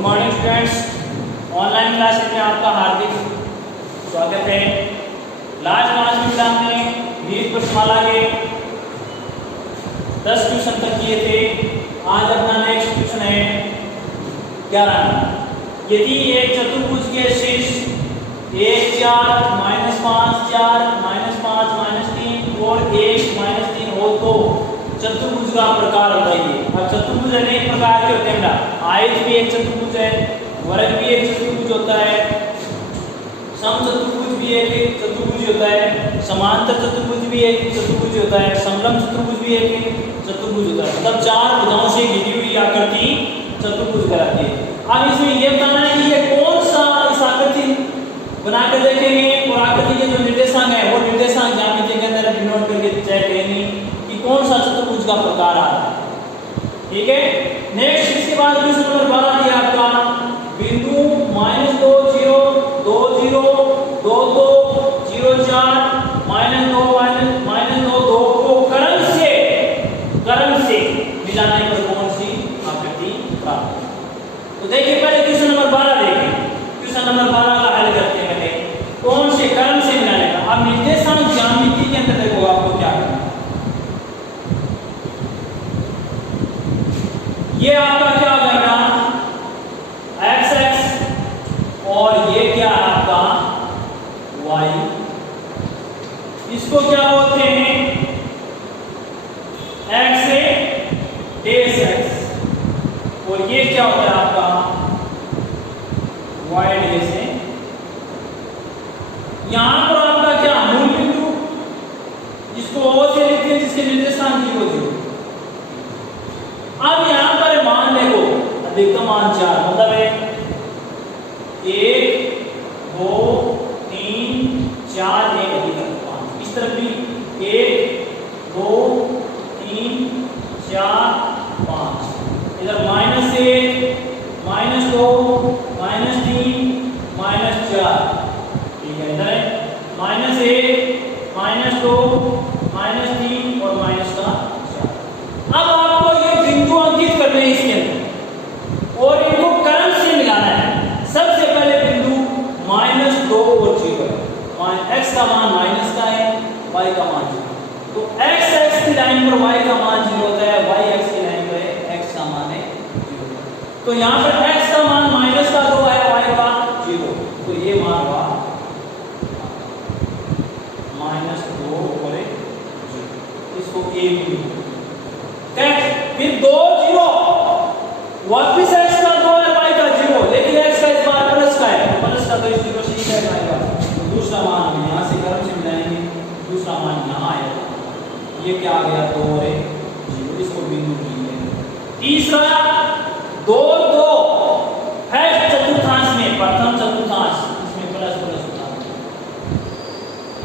Good morning students, online classes में आपका हार्दिक स्वागत है। लास्ट क्लास में हमने नीट प्रश्नमाला के 10 क्वेश्चन तक किए थे। आज अपना नेक्स्ट क्वेश्चन है 11। यदि एक चतुर्भुज के शीर्ष 1 4 -5 4 -5 -3 और 1 -3 हो तो चतुर्भुज का प्रकार बताइए। अब चतुर्भुज अनेक प्रकार के होते हैं। आयत भी एक चतुर्भुज है, वर्ग भी एक चतुर्भुज होता है, समचतुर्भुज भी एक चतुर्भुज होता है, समांतर चतुर्भुज भी एक चतुर्भुज होता है, समलंब चतुर्भुज भी एक चतुर्भुज होता है। मतलब 4 भुजाओं से घिरी हुई आकृति चतुर्भुज कहलाती है। अब इसमें यह बताना है कि ये कौन सा इस आकृति बनाकर देखेंगे और आकृति के जो निर्देशांक है वो निर्देशांक ज्यामिति के अंदर डिनोट करके चेक करेंगे कि कौन सा चतुर्भुज का प्रकार आ रहा है। ठीक है, नेक्स्ट इसके बाद क्वेश्चन नंबर 12 दिया आपका बिंदु -2 0 2 0 2 2 0 4 -9 -9 2 को कर्ण से मिलाने पर कौन सी आकृति प्राप्त होगी। तो देखिए पहले क्वेश्चन नंबर 12 देखिए। क्वेश्चन नंबर 12 का हल करते हैं पहले कौन से कर्ण से मिलाने का। अब निर्देशांक ज्यामिति के अंदर देखो आपको क्या करना है। ये आपका क्या करना x x और ये क्या है आपका y। इसको क्या बोलते हैं x से डेस x और ये क्या होता है आपका y डेस है। यहां पर आपका क्या मूल बिंदु जिसको O से लिखते हैं, जिसके निर्देशांक 0 0। अब यहां पर मान देखो अधिकतम मान 4 मतलब है 1 2 3 4 1 अधिकतम मान। इस तरफ भी 1 2 3 4 5। इधर -1 -2 -3 -4। ठीक है, इधर है -1 -2 -3 और -4। अब आपको ये बिंदु अंकित करने हैं इसके अंदर और इनको कर्ण से मिलाना है। सबसे पहले बिंदु -2 और 0 है। x का मान माइनस का है, y का मान 0। तो x x की लाइन पर y का मान 0 होता है, y x की लाइन पर x का मान है 0। तो यहाँ पर x का मान -2 है, y का 0। तो ये मान हुआ -2 और 0। इसको a भी फिर 2 0 वापिस x का 2 है, y का 0, लेकिन x का इस बार प्लस का है, प्लस का तो इस 0 से ही जाएगा। तो दूसरा मान हम यहां से कर्ण से मिलाएंगे, दूसरा मान यहां आएगा। ये क्या आ गया 2 और 0, इसको बिंदु डी है। तीसरा 2 2 है चतुर्थांश में, प्रथम चतुर्थांश इसमें प्लस होता है,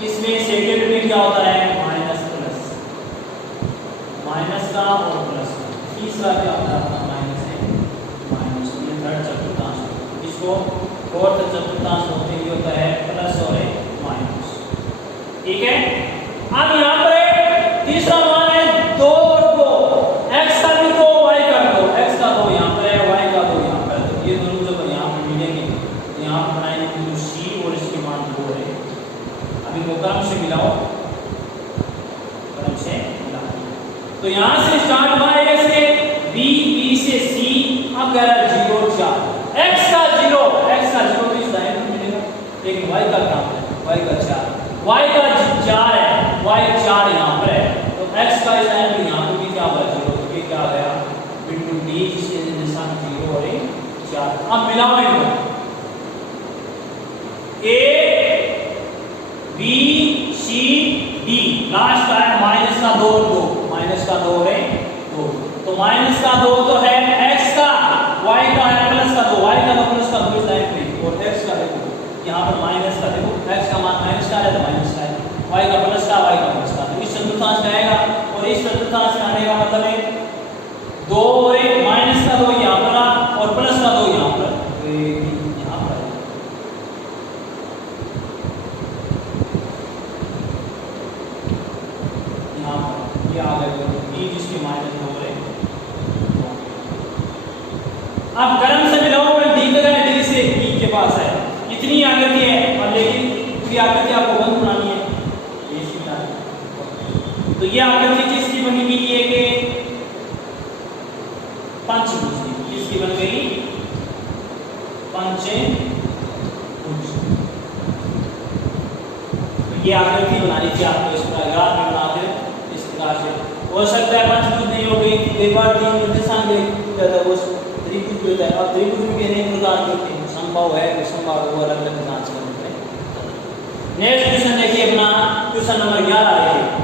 इसमें सेकंड में क्या होता है माइनस का और प्लस का। तीसरा क्या होता है अपना माइनस है माइनस। ये थर्ड चतुर्थांश, इसको फोर्थ चतुर्थांश होते ही होता है प्लस और माइनस। ठीक है, अब यहाँ पर तीसरा मान है 2 और 2, x का भी 2 y का भी 2। x का 2 यहाँ पर है, y का 2 यहाँ पर है। तो ये दोनों जब यहाँ पर मिलेंगे तो यहाँ पर बनाएंगे बिंदु c और इसके मान 2 है। अब इनको क्रम से मिलाओ, क्रम से तो यहां से स्टार्ट हुआ है से b, b से c। अब कह रहा है 0 4, x का 0 तो इस लाइन में मिलेगा, लेकिन y का क्या है, y का 4, y का 4 है, y 4 यहां पर है। तो x का इस लाइन में यहां पे भी क्या हुआ 0। तो ये क्या आ गया बिंदु d जिसके निर्देशांक 0 और 4। अब मिलाओ इनको a b c d, last का है माइनस का 2 2, माइनस का 2 है 2। तो माइनस का 2 तो है x का, y का है प्लस का 2, y का तो प्लस का 2 इस लाइन में, और x का देखो यहाँ पर माइनस का, देखो x का मान माइनस का है तो माइनस का है, y का प्लस का, y का प्लस का। तो इस चतुर्थांश में आएगा और इस चतुर्थांश में आने का मतलब है 2 और 1 माइनस का 2 यहाँ पर और प्लस का 2 यहाँ पर। तो यहाँ पर ये आ गया e जिसके -2 है। अब कर्म से मिलाओ आकृति है और लेकिन पूरी आकृति आपको बंद बनानी है, ये इसकी बनानी है। तो ये आकृति किसकी बनी हुई है कि पंचभुज की, किसकी बन गई? पंचभुज। तो ये आकृति बनानी थी आपको इस प्रकार, ग्राफ में बनाते इस प्रकार से। हो सकता है पंचभुज नहीं हो गई, एक बार तीन निर्देशांक देता है वो त्रिभुज होता है। अब त्रिभुज में भी अनेक प्रकार के होते हैं, संभव है विसंभव है, वो अलग अलग प्रकार से होते हैं। नेक्स्ट क्वेश्चन देखिए अपना क्वेश्चन नंबर 11 देखिए।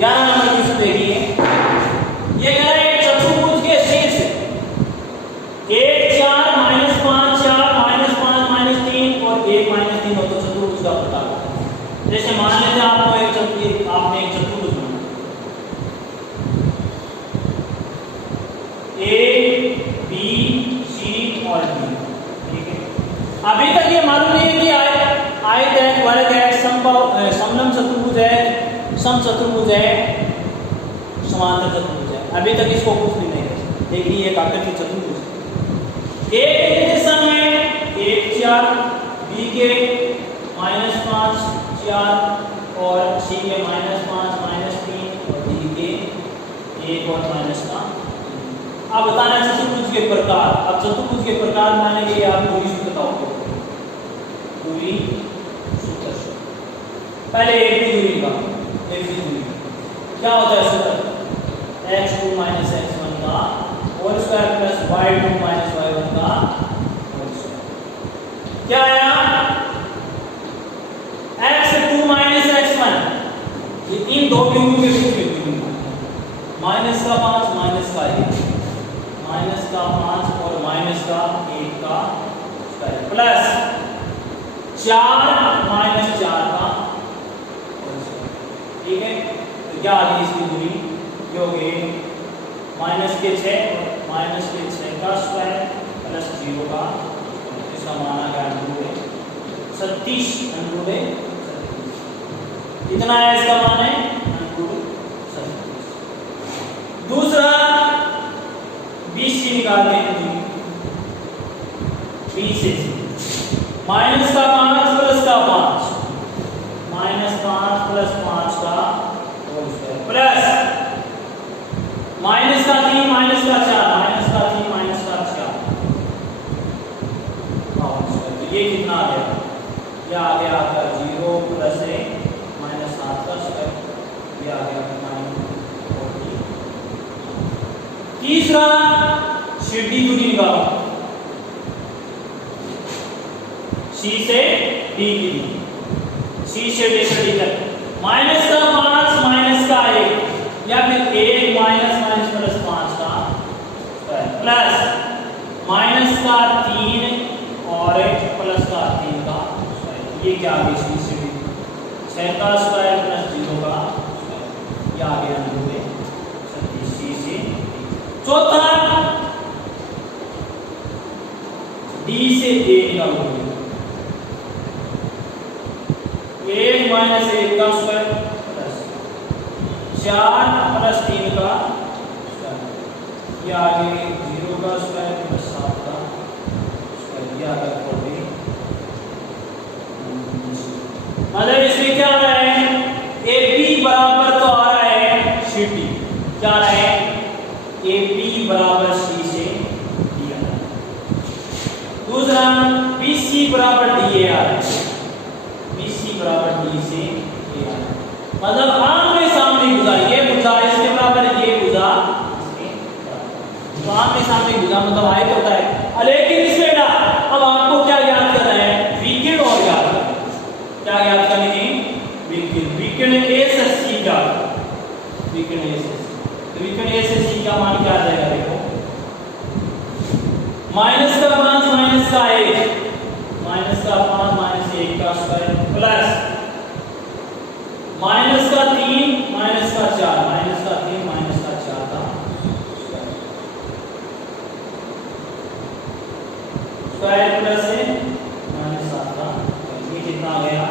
नंबर क्वेश्चन देखिए, ये कह रहा है चतुर्भुज के शीर्ष 1 4 -5 4 -5 -3 और 1 -3 हो तो चतुर्भुज का प्रकार। जैसे मान लेते हैं आपने एक चतुर्भुज बनाना, ए बी सी और डी, ठीक है। अभी तक ये मालूम नहीं है कि आयत है, वर्ग है, समलंब चतुर्भुज है, समचतुर्भुज है, समांतर चतुर्भुज है। अभी तक इसको कुछ भी नहीं है, लेकिन ये आकृति चतुर्भुज है। एक निर्देशांक है 1 4, बी के -5 4 और सी के -5 -3 और डी के 1 और -3। अब बताना चतुर्भुज के प्रकार। अब चतुर्भुज के प्रकार बनाने के लिए आप दूरी सूत्र बताओगे, दूरी सूत्र। पहले एक दूरी का क्या होता है सूत्र? x2 - x1 का whole square plus y2 - y1 का होल स्क्वायर। क्या आया? x2 - x1, ये इन दो बिंदु के बीच में बिंदु माइनस का 5 माइनस का 1 माइनस का 5 और माइनस का 1 का स्क्वायर प्लस 4 माइनस 4 का, ठीक है। तो क्या आ गई इसकी दूरी? जो होगी -6 और -6 का स्क्वायर प्लस 0 का, इसका मान आ गया 36 इतना है इसका मान है 36। दूसरा BC निकालते हैं, BC माइनस का 5 प्लस का 5 -5 प्लस 5 का होल स्क्वायर प्लस माइनस का 3 माइनस का 4 माइनस का 3 माइनस का 4 होल स्क्वायर। तो ये कितना आ गया? ये आ गया आपका 0 प्लस 1 माइनस 7 का स्क्वायर, ये आ गया 940। तीसरा सीधी दूरी निकालो, C से D की दूरी, C से D तक माइनस का 5 माइनस का 1 या फिर 1 माइनस माइनस प्लस 5 का प्लस माइनस का 3 और प्लस का 3 का, ये क्या आ गया? C से D 6 का स्क्वायर प्लस 0 का स्क्वायर, ये आ गया 36 C से। चौथा D से A निकालो, 1 माइनस 1 का स्क्वायर प्लस 4 प्लस 3 का स्क्वायर, ये आ गया 0 का स्क्वायर प्लस 7 का स्क्वायर, ये आ गया 40। मतलब इसमें क्या आ रहा है? AP बराबर तो आ रहा है CD, क्या आ रहा है? AP बराबर C से D आ रहा है। दूसरा BC बराबर DA आ रहा है, बराबर D से A आ रहा है। मतलब आमने सामने भुजा, ये भुजा इसके बराबर, ये भुजा इसके बराबर, तो आमने सामने भुजा मतलब आयत होता है। लेकिन इसमें अब आपको क्या याद करना है? विकिरण और याद करना है। क्या याद करने की? विकिरण A से C का, विकिरण A से C, तो विकिरण A से C का मान क्या आ जाएगा? देखो माइनस का 5 माइनस का 1 माइनस का 5 माइनस 1 का स्क्वायर प्लस माइनस का 3 माइनस का 4 माइनस का 3 माइनस का 4 का स्क्वायर प्लस है माइनस 7 का, ये कितना आ गया?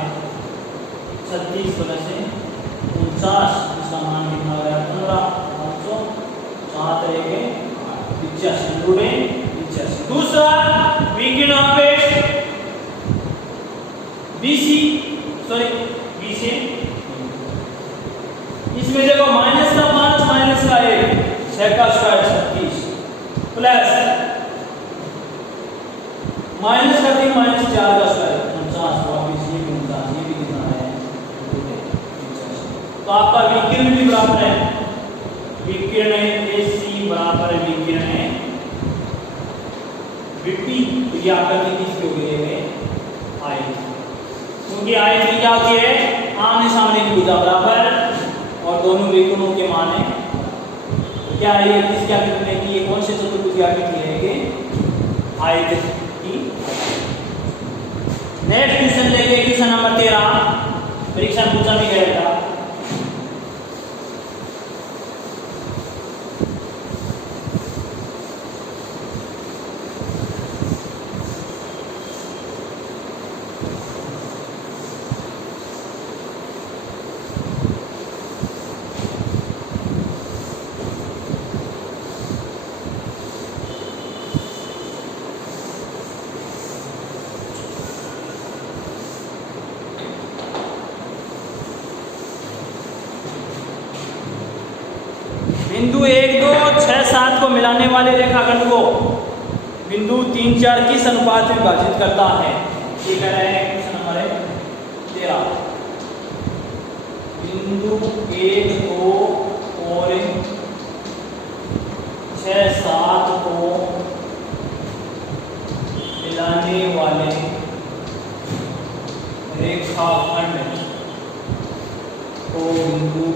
6 का स्क्वायर 36 प्लस माइनस कर दी -4 का स्क्वायर 49 वापिस ये भी 49 ये भी कितना है तो आपका विकिरण भी बराबर है विकिरण AC बराबर है विकिरण विपी ये आकृति किसकी हो गई है आई क्योंकि आई की क्या होती है आमने सामने की भुजा बराबर और दोनों विकोणों के मान है तो क्या है ये किसकी आकृति की ये कौन से चतुर्भुज की आकृति है कि आयत की नेक्स्ट क्वेश्चन देखिए क्वेश्चन नंबर 13 परीक्षा में पूछा भी गया था बिंदु 1 2 6 7 को मिलाने वाले रेखाखंड को बिंदु 3 4 किस अनुपात में विभाजित करता है ये कह रहे हैं क्वेश्चन नंबर 13 बिंदु 1 2 और 6 7 को मिलाने वाले रेखाखंड को बिंदु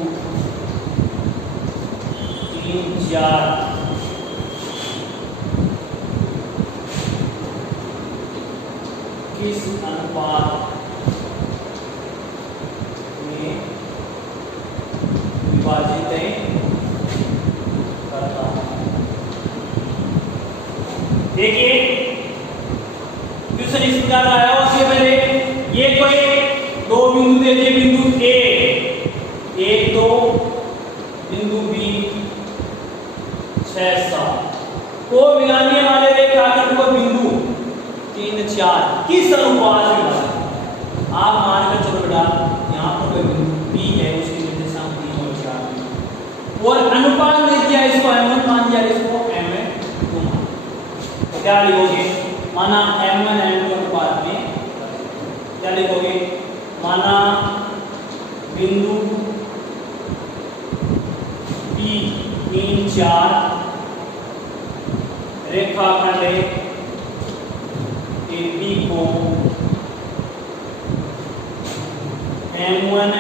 3 4 किस अनुपात में विभाजित करता है देखिए क्वेश्चन इस प्रकार आया उसके पहले ये कोई दो बिंदु दे दिए बिंदु ए 1 2 बिंदु बी 6 7 को मिलाने वाले रेखाखंड को बिंदु 3 4 किस अनुपात में आप मानकर चलो बेटा यहाँ पर कोई बिंदु बी है उसकी निर्देशांक 3 और 4 और अनुपात में दिया इसको m1 मान दिया इसको m2 मान तो क्या लिखोगे माना m1 m2 अनुपात में क्या लिखोगे माना बिंदु बी 3 4 रेखाखंड AB को M1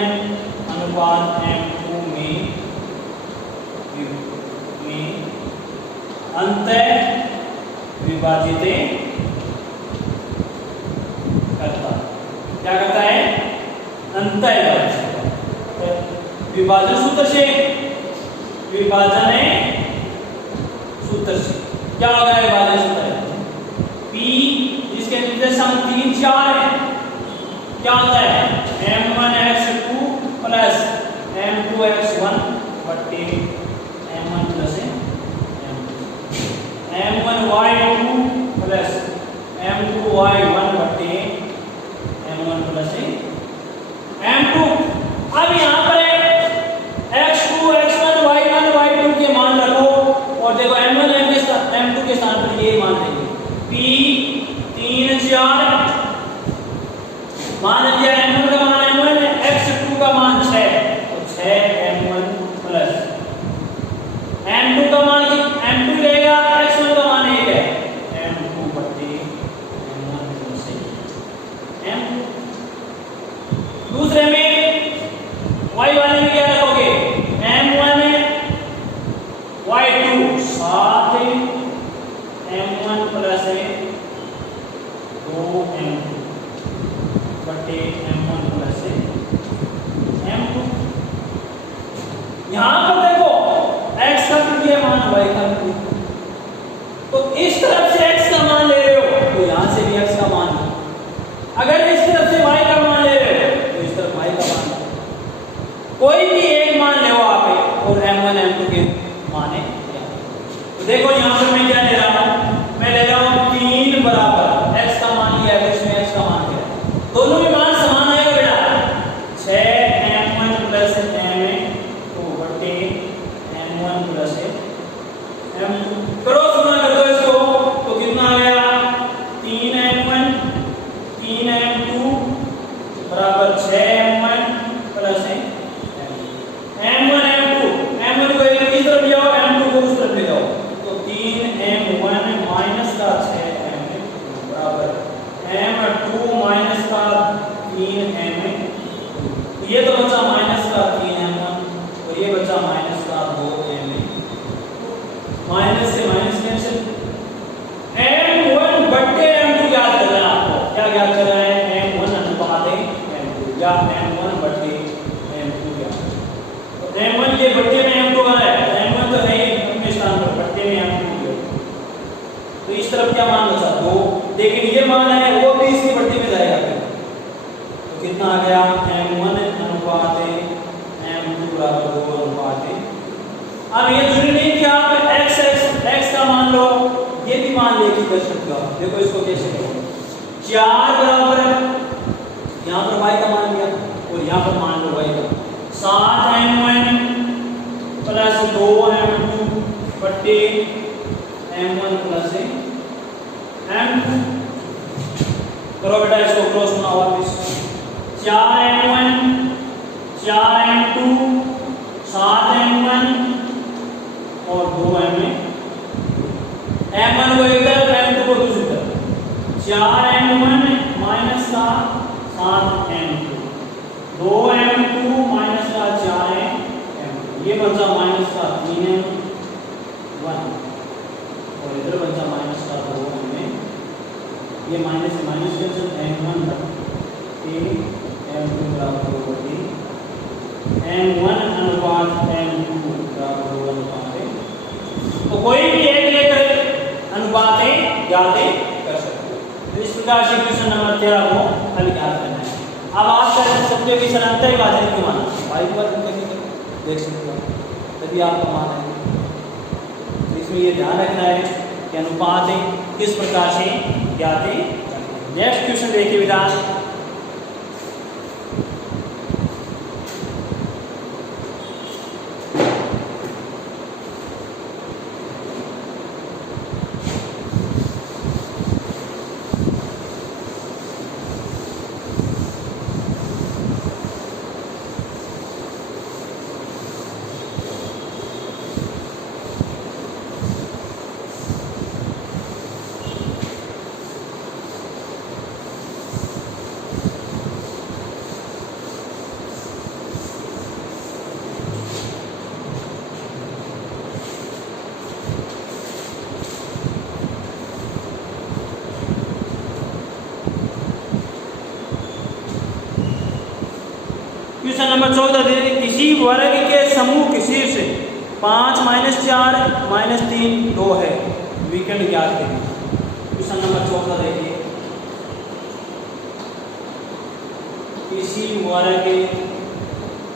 अनुपात M2 में अंतः विभाजित करता है क्या करता है अंतः विभाजन सूत्र से विभाजन सूत्र से क्या होगा विभाजन सूत्र P जिसके निर्देशांक 3 4 है क्या होता है m1x2 प्लस m2x1 बटे m1 plus m1y2 plus m2y1 बटे m1 प्लस m2 अब यहाँ पर x2 x1 y1 y2 के मान रखो और देखो m1 m2 के स्थान पर ये मान देंगे p 3 4 मान लिया m1 का मान m1 x2 का मान 6 तो 6 m1 प्लस m2 का मान m2 रहेगा x1 का मान 1 है m2 बटे m1 प्लस m2 दूसरे में y वाले में क्या रखोगे m1 y2 साथ m1 प्लस 2m2 बटे m1 प्लस m2 यहाँ पर देखो x का कितना मान y का तो इस तरफ से x का मान ले रहे हो तो यहाँ से भी x का मान अगर इस तरफ से y का मान ले रहे हो तो इस तरफ y का मान कोई भी एक मान ले आप और m1 m2 के मान है तो देखो यहाँ पर मैं क्या ले रहा हूँ मैं ले रहा हूँ 3 बराबर x का मान लिया है इसमें x का मान क्या दोनों में मान समान आएगा बेटा 6 m1 प्लस m2 बटे m1 प्लस लेकिन ये मान है वो भी इसकी पट्टी में जाएगा फिर। तो कितना आ गया m1 अनुपात m2 बराबर 2 अनुपात। अब ये जरूरी नहीं कि आप x का मान लो, ये भी मान लेके कर सकते हो। देखो इसको कैसे करोगे, 4 बराबर है, यहाँ पर y का मान लिया और यहाँ पर मान लो y का, 7m1 प्लस 2m2 बट्टे m1 प्लस m2। करो बेटा इसको क्रॉस होना वापस, 4m1 4m2 7m1 और 2m1 को एक तरफ m2 को दूसरी तरफ, 4m1 माइनस का 7m2 2m2 माइनस का 4m2, ये बचा माइनस का 3m1 और इधर बचा माइनस का 2m, ये माइनस से माइनस कैंसिल, m1 m2 बराबर 2 बटे m1 अनुपात m2 बराबर 2 अनुपात है। तो कोई भी एक लेकर अनुपात ज्ञात कर सकते हो। तो इस प्रकार से क्वेश्चन नंबर 13 को हल ज्ञात करना है। अब आप कर सकते हो कि सर अंतर ही बात क्यों माना, भाई की बात देख सकते हो, तभी आपका मान है। तो इसमें ये ध्यान रखना है कि अनुपात किस प्रकार से ज्ञात है। नेक्स्ट क्वेश्चन देखिए बेटा, क्वेश्चन नंबर 14 दे दीजिए, किसी वर्ग के समूह की शीर्ष 5 माइनस 4 माइनस 3 2 है, विकर्ण ज्ञात करिए। क्वेश्चन नंबर 14 देखिए, किसी वर्ग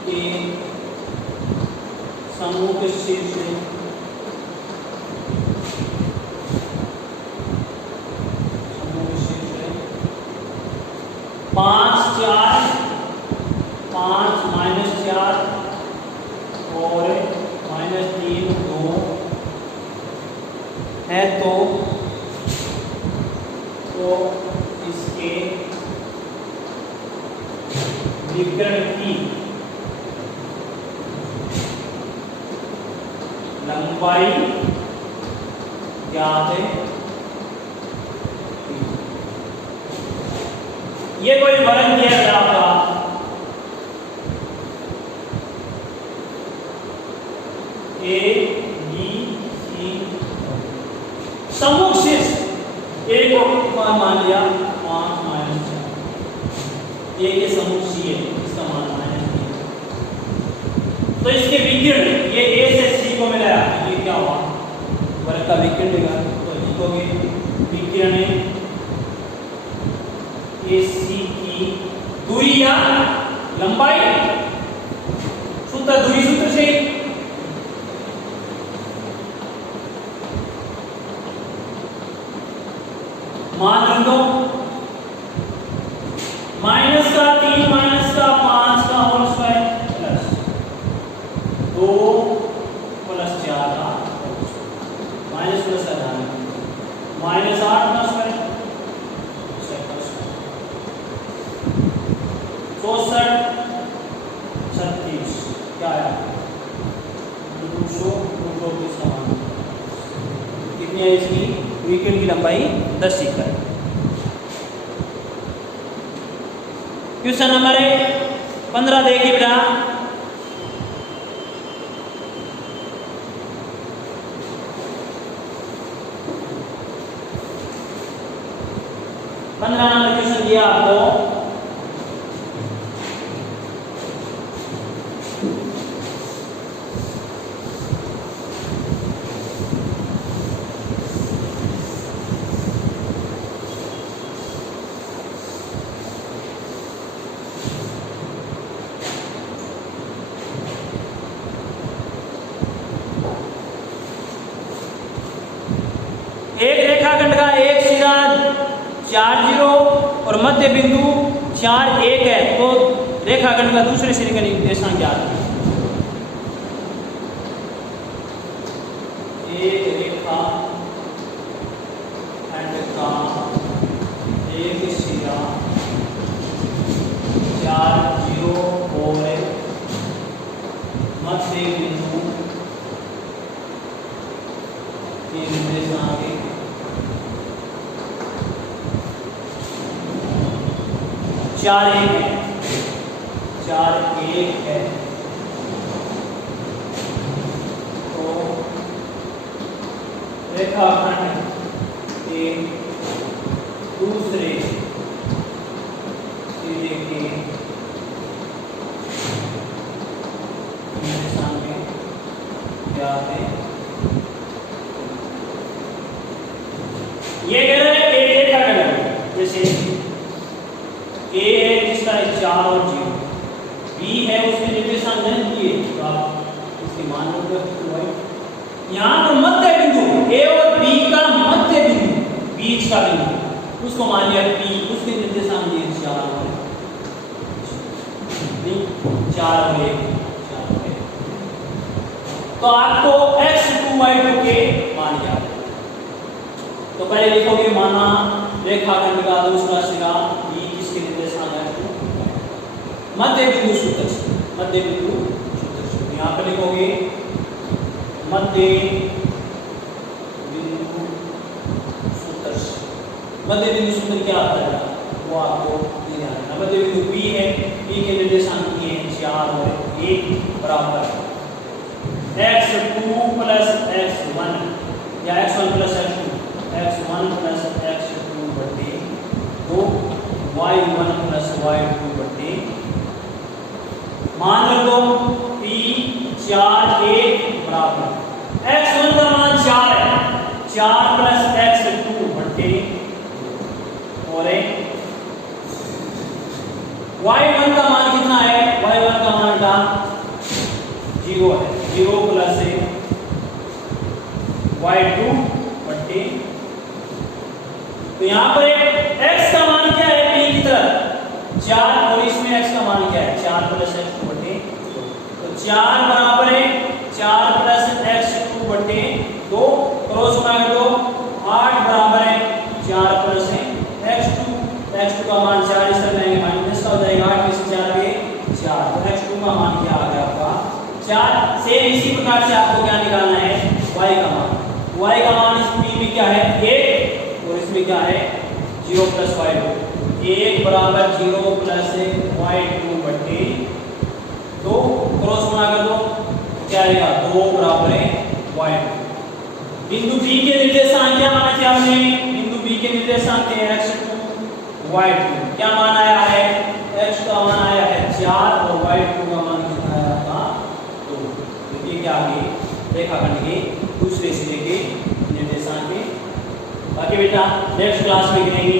के समूह के शीर्ष 5 4 5 माइनस 4 और माइनस 3 2 है, तो इसके विकर्ण की लंबाई ज्ञात है। ये कोई वर्ग दिया है आपका, ए बी सी, समूह शीर्ष ए को मान लिया 5 माइनस 4, ए के समूह सी है, इसका मान माइनस 3, तो इसके विकर्ण ये ए से सी को मिलाया, ये क्या हुआ, वर्ग का विकर्ण देगा। तो लिखोगे विकर्ण ए सी की दूरी या लंबाई, सूत्र दूरी सूत्र से मान रख दो, माइनस का 3 माइनस का 5 का होल स्क्वायर प्लस 2 प्लस 4 का माइनस प्लस का माइनस 8 का स्क्वायर 64 36 क्या आया 200 के समान। कितनी है इसकी विकर्ण की लंबाई 10 मीटर। क्वेश्चन नंबर 15 देखिए बेटा, नंबर क्वेश्चन दिया आपको, एक रेखाखंड का एक सिरा 4 0 और मध्य बिंदु 4 1 है, तो रेखाखंड का दूसरे सिरे का निर्देशांक ज्ञात है। एक रेखा खंड का एक सिरा 4 0 और मध्य बिंदु के निर्देशांक 4 1 है, 4 1 है, तो रेखाखंड के दूसरे सिरे के निर्देशांक क्या है? ये कह रहा है एक रेखाखंड है, जैसे ए है जिसका 4 और 0, बी है उसके निर्देशांक नहीं दिए, तो आप इसके मान लो। यहाँ पर मध्य बिंदु ए और बी का मध्य बिंदु, बीच का बिंदु, उसको मान लिया पी, उसके निर्देशांक दिए 4 और 1, तो आपको x2 y2 के मान याद है। तो पहले लिखोगे माना रेखाखंड का दूसरा सिरा बी किसके निर्देशांक है? मध्य बिंदु सूत्र से, मध्य बिंदु सूत्र से यहाँ पर लिखोगे मध्य बिंदु सूत्र से। मध्य बिंदु सूत्र क्या आता है वो आपको ध्यान रखना। मध्य बिंदु बी है, बी के निर्देशांक ये 4 और 1 बराबर x2 प्लस x1 या x1 plus x2, x1 plus x2 बटे 2 y1 प्लस y2 बटे, मान लो p 4 1 बराबर x1 का मान 4 है, 4 प्लस x2 बटे और y1 का मान कितना है? y1 का मान का 0 है, 0 प्लस y2 बटे, तो यहाँ पर x का मान क्या है? p की तरफ 4 और इसमें x का मान क्या है? 4 प्लस x2 बटे, तो 4 बराबर है 4 प्लस x2 बटे 2, क्रॉस बना कर दो 8 बराबर है 4 प्लस x2, x2 का मान 4 इस तरह लेंगे माइनस का हो जाएगा, 8 में से 4 गए 4, तो x2 का मान क्या आ गया आपका 4। से इसी प्रकार से आपको क्या निकालना है? y का मान। y का मान इस p में क्या है? 1 और इसमें क्या है? 0 प्लस y2, 1 बराबर 0 प्लस y2 बटे 2, क्रॉस बना कर दो क्या आएगा? 2 बराबर है y2। बिंदु b के निर्देशांक क्या माने थे हमने? बिंदु b के निर्देशांक थे x2 y2, क्या मान आया है? x का मान आया है 4 और y2 का मान कितना आया था? 2। तो ये क्या आ गई? रेखाखंड के दूसरे सिरे के निर्देशांक के। बाकी बेटा नेक्स्ट क्लास में गिनेंगे।